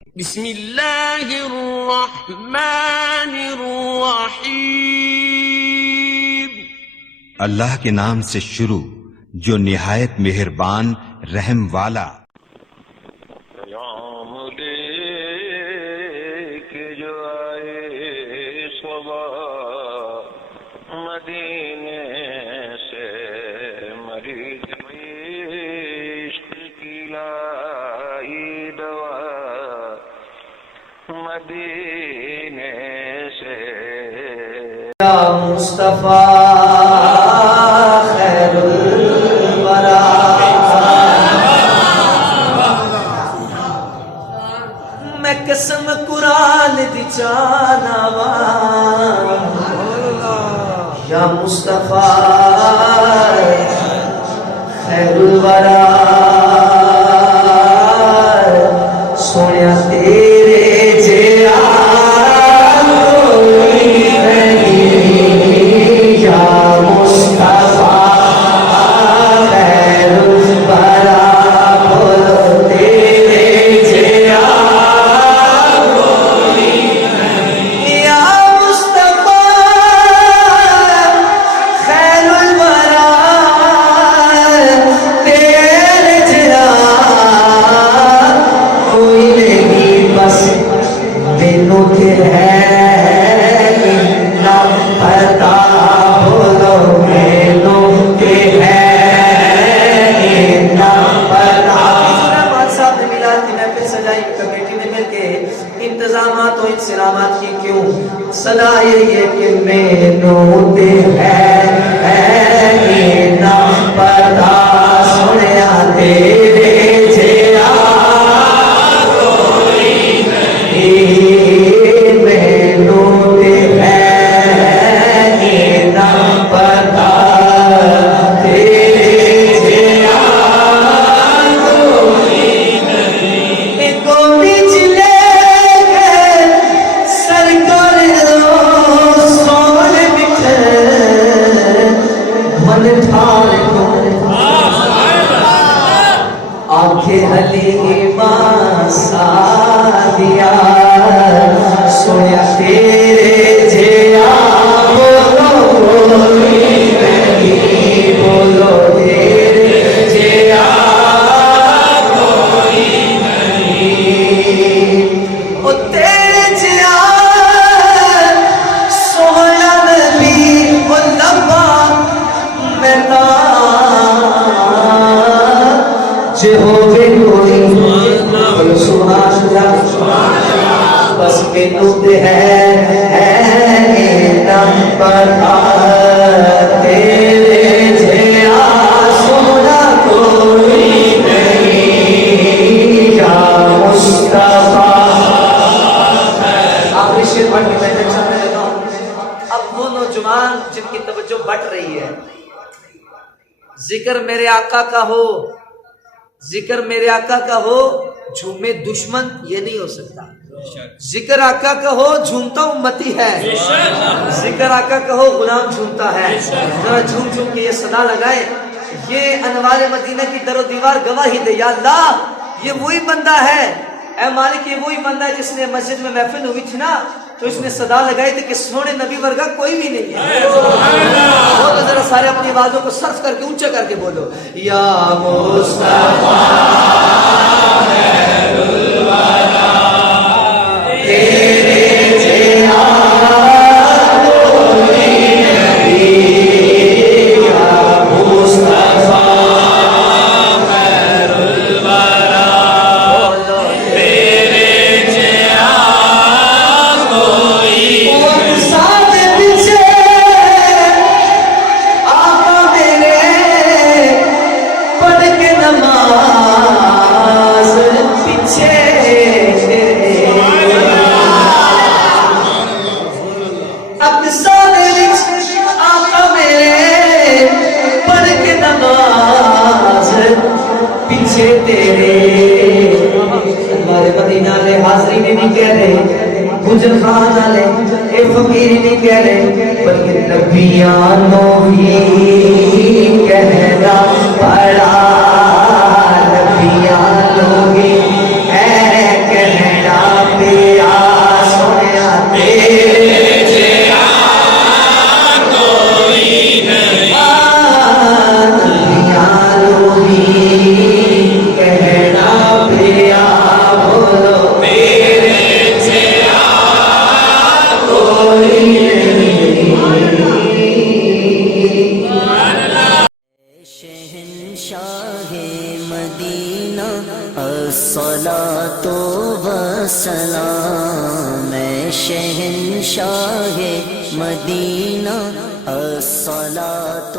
بسم اللہ الرحمن الرحیم۔ اللہ کے نام سے شروع جو نہایت مہربان رحم والا۔ پیام لے کے جو آئے صبح مدینے سے، مریض عشق کی لائی دوا مدینے سے۔ یا مصطفیٰ خیر الورا، میں قسم قرآن دی جانا وا، یا مصطفیٰ خیر الورا، سونیا تیرے جیا انتظامات و انسلامات کی کیوں صدا یہ کہ مینوں تے ہے نہ پتا سنیا تیرے جیا کوئی نہیں، مینوں تے ہے نہ پتا تیرے جیا کوئی نہیں، کوئی چلے آنکھیں حلیمہ سادیا، سویا تیرے جیا بولو کوئی نہیں، بولو تیرے جیا کوئی نہیں، او تیرے جیا سویا نبی او لبا میں جے ہوئے کوئی بل سنا جا، بس مینوں تے ہے نہ پتا تیرے جیا سونا کوئی نہیں، یا مصطفیٰ۔ آخری شعر پڑھ کے میں چاہنے لگا ہوں، اب وہ نوجوان جن کی توجہ بٹ رہی ہے، ذکر میرے آقا کا ہو، ذکر میرے آقا کا ہو، جھومے دشمن یہ نہیں ہو سکتا۔ ذکر آقا کا ہو، جھومتا امتی ہے، ذکر آقا کا ہو، غلام جھومتا ہے۔ ذرا جھوم جھوم کے یہ صدا لگائے، یہ انوار مدینہ کی در و دیوار گواہی دے، یا اللہ یہ وہی بندہ ہے، اے مالک یہ وہی بندہ ہے جس نے مسجد میں محفل ہوئی تھی نا تو اس نے صدا لگائی تھی کہ سونے نبی ورگا کوئی بھی نہیں ہے۔ بولو ذرا سارے اپنی آوازوں کو صرف کر کے اونچا کر کے بولو، یا مصطفیٰ خیر الورا تیرے جیا کوئی نہیں، یا مصطفیٰ خیر الورا تیرے جیا کوئی ساتھ پیچھے آقا میرے پڑھ کے نماز پیچھے اب سارے آقا میرے پڑھ کے نماز پیچھے تیرے، ہمارے مدینہ لے حاضری میں نہیں کہہ رہے، گجر خان والے اے فقیر نہیں کہہ رہے، بلکہ نبیانوں ہی کہنا پڑا، نبیانوں ہی ہے کہنا سلام اے شہنشاہ مدینہ الصلاۃ